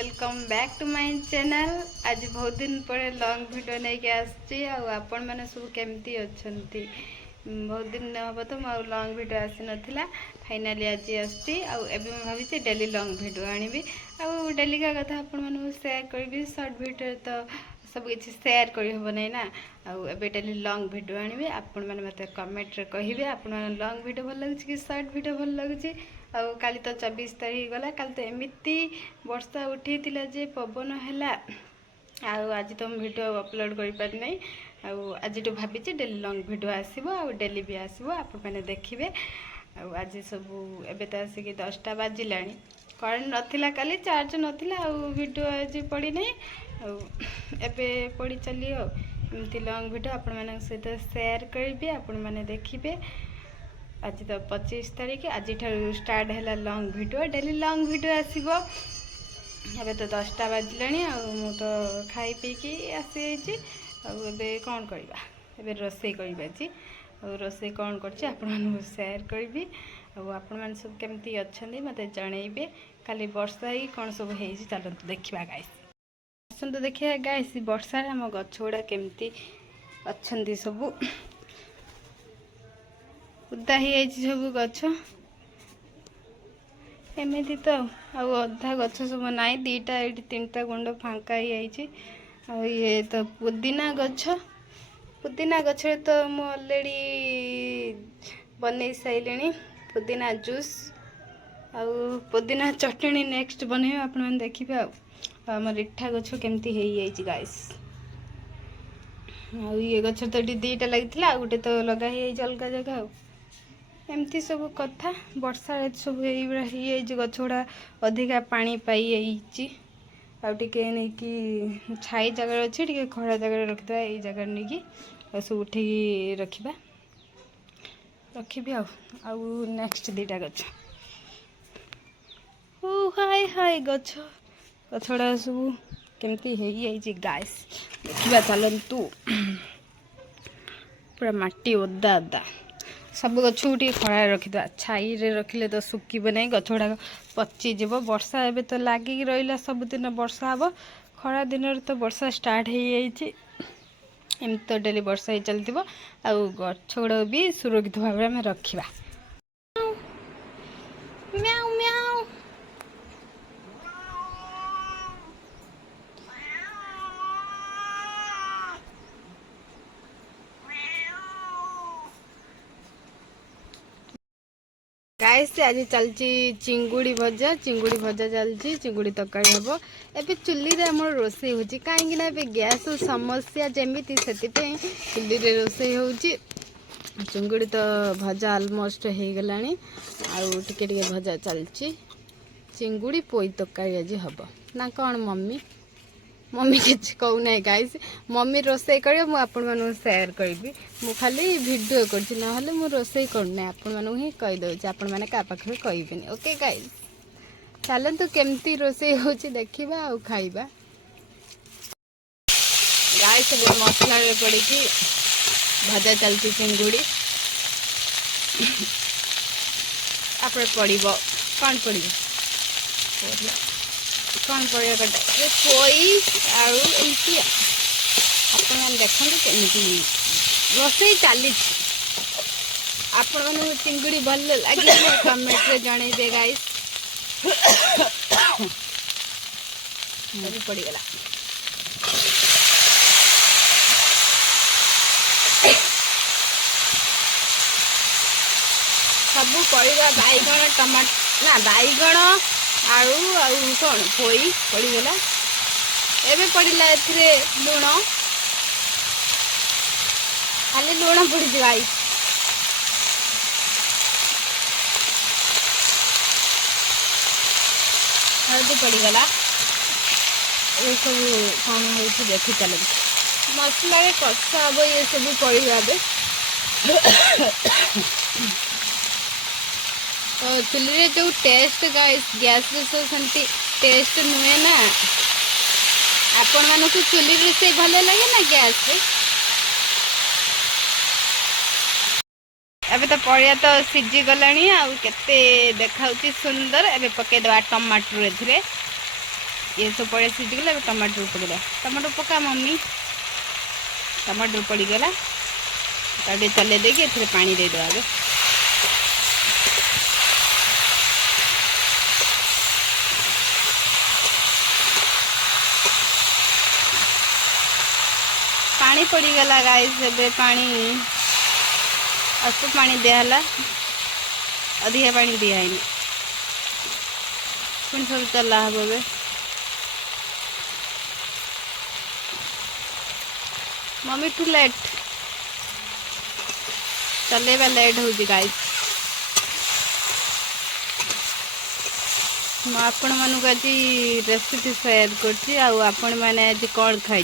Welcome back to my channel. आज बहुत दिन पर लॉन्ग वीडियो नहीं के आसची आपण मैंने सब केमती अच्छी बहुत दिन हम तो मो लॉन्ग वीडियो आसी नथिला फाइनली आज आसची आबे मैं भावी डेली लॉन्ग वीडियो आनिबी डेली का कथा आपण मानू शेयर करबी शॉर्ट वीडियो तो सब किसी शेयर करी हबो नै ना आबे डेली लॉन्ग वीडियो आनिबी आपण माने मते कमेंट रे कहिबे आपण माने लॉन्ग वीडियो भल लागुची कि शॉर्ट वीडियो भल लागुची। काली तो 24 तारीख गला काली तो एमती वर्षा उठी जे पवन है आज तो वीडियो अपलोड कर पार नहीं आज तो भावी डेली लॉन्ग वीडियो आसो डेली भी आसो आपण मैंने देखिए। आज सब एबे तो आसिक 10टा बाजिला करेन्ट नाला काली चार्ज नाला वीडियो आज पड़ी नहीं एबे पड़ी चली एमती लॉन्ग वीडियो आपण मान सहित शेयर करी आपण मैंने देखिए। आज तो 25 तारीख आज स्टार्ट है long video daily long video आसो। एबे तो 10टा बाजिला मु तो खाई पीकी आसी कौन करवा एबे रोसई कर रोसई कौन कर शेयर करी आपण मैंने सब केमती अच्छा मत जनइबे खाली वर्षा ही कौन सब हो चलते देखा गाइस आसतु देखिए गाइस वर्षा आम गछ गुड़ा केमती अच्छा सब उदा ही सब गछ एमती तो अधा गछ सब नाई दीटा ये 3टा गुंड फांका ही ये तो पुदीना गछ तो मु ऑलरेडी बन सारे पुदीना जूस पुदीना चटनी नेक्स्ट बन आपण मैंने देखिए। आम रिठा गछ केमती है गाइस ये गछ तो 2टा लगी गोटे तो लगा ही अलग जगह एमती सब कथा वर्षा सब गछ गुड़ा अधिका पानी पाई टे नहीं छाई जगह अच्छे टे खड़ा जगह रखिदा ये जगह नहीं सब उठे रखा रखी नेक्स्ट 2टा गछ हाय हाय गछ गछड़ा सब केमती है गाइस देखा चलतु पूरा माटी ओदा ओदा सब गछ खड़ा रखिदा छाई रे रखिले तो सुखीब नहीं गछ गुड़ा पचिज वर्षा एबे तो लगिक रहा सबुदिन वर्षा हम खरा दिन तो वर्षा स्टार्ट हो एमती तो डेली वर्षा ही चलती गछ गुड़ा भी सुरक्षित भाव में रखा। गाइस आज चलची चिंगुड़ी भजा चलची चिंगुड़ी तरकारी हम एबे चुल्ली रे हमर रोसई होची काहेकि ना एबे गैस समस्या जेमिति सेतिपे चुल्ली रे रोसई होची। चिंगुड़ी तो भजा ऑलमोस्ट हो गलानी आउ टिके टिके भजा चलची चिंगुड़ी पोई तरकारी आज हम ना कौन मम्मी किसी कहूना गाइस मम्मी रोसई कर मुझे शेयर करी मु खाली वीडियो कर मु रोसई करना आपण मानू ही कहीदे आपण मैंने क्या पाखे कहबेनि ओके गाइस चलतु केमती रोसई हो देखा आ खाइबा। गाइस मसला पड़ी भजा चलती चिंगुड़ी आप पड़ कौन पड़ कौन पड़े कटा पोई आमती आप देखते केमी रोसई चली आपण मन चिंगुड़ी भल लगे कमेंट रे जनइबे गाइस पड़गला सब पड़ा बैगण टमाटो ना बैगण आलू कौन पोई पड़गला एबे पड़ा ए लुण खाली लुण पड़ी गाई हल्दी पड़गला ये सब कौन हो देखी चल मसला कषा हम ये सब पड़ा तो चुल्ली जो टेस्ट गैस रोषे सेमती टेस्ट नुहे ना आपण मानक चुल्ली रोषे भल लगे ना गैस एबे तो पड़िया तो सीझी गलानी आउ केते देखा सुंदर एबे पके दवा टमाटर एथिरे ये सब पड़े सीझीगला टमाटर पड़ा टमाटर पका मम्मी टमाटर पड़गला ताटे चले देगी एथे पानी दे दो आगे पानी पड़गला गाइस एबे पानी अल्प पानी दिहला अधिका पानी दिहानी पुणी सब चला हम ए मम्मी टू लेट चलेबा लेट हो गाइस आपण मानक आज रेसिपी शेयर कर मैंने आज कौन खाई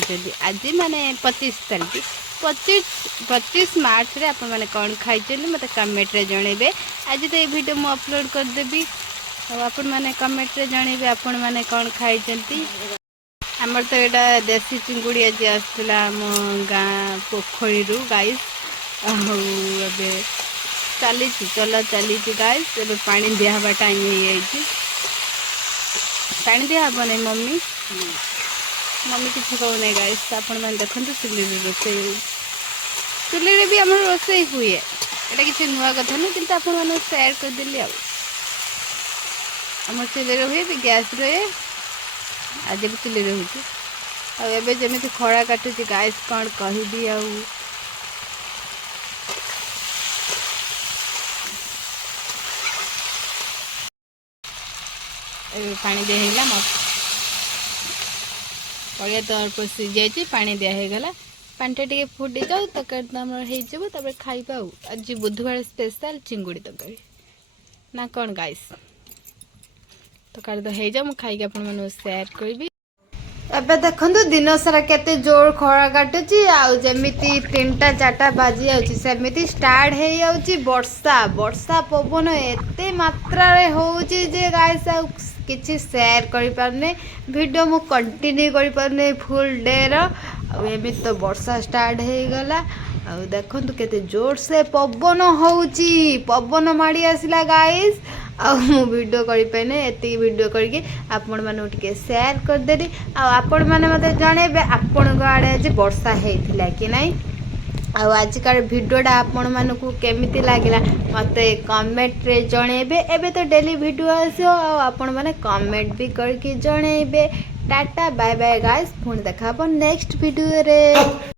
आज माने 25 तारीख 25 मार्च रे आपण मैंने कौन खाई मत कमेंट रे जनइबे आज तो ये वीडियो मु अपलोड करदेवी आपण मैंने कमेंट रे जनइबे आपण मैंने कौन खाई आमर तो यहाँ देसी चिंगुड़ी आज आसला आम गाँ पोखरी गाइस अबे चली चल चली गाइस ए पानी दिहवा टाइम हो पानी दिहब नहीं मम्मी मम्मी किसी कहू ना गाइस आपण मैंने देखते चुली रोसे चुली भी आम रोसे हुए यहाँ किसी नुआ कथा नहीं कि आपण मैंने शेयर करदेली आम चुली हुए भी गैस रहे आज भी चुली रोचे जमी खड़ा काटुची गाइस कौन कहबी पानी दिहला पड़िया तो अल्प सीझी पानी दिहगला पानी टे फुटी जाऊ तरकारी हो खाइबा आज बुधवार स्पेशल चिंगुड़ी तरकारी ना कौन गाइस तरकारी तो हो जाऊ मुझे खाई आप शेयर करी एबे देखंतु दिन सारा केते जोर खरा काटुची जमी 3टा 4टा बाजी आमती स्टार्ट हो जाऊँगी वर्षा वर्षा पवन एते मात्रा रे होउची जे गाइस किसी शेयर करि पारने वीडियो मु कंटिन्यू करि पारने फुल डे रो एमती तो वर्षा स्टार्ट हो गला देखंतु केते जोर से पवन होउची पवन माड़ी आसिला गाइस वीडियो करें एति वीडियो करके आपण मानू टिके शेयर करदेली आपण मैंने मत जनइबे आपण आड़े आज वर्षा होता कि नहीं आजिकार भिडियोटा आपण मानक केमिति लगिला मत कमेंट रे जनइबे एबे तो डेली वीडियो आसो आपण माने कमेंट भी करके जनइबे टाटा बाय बाय गाइस पुणी देखा नेक्स्ट वीडियो रे।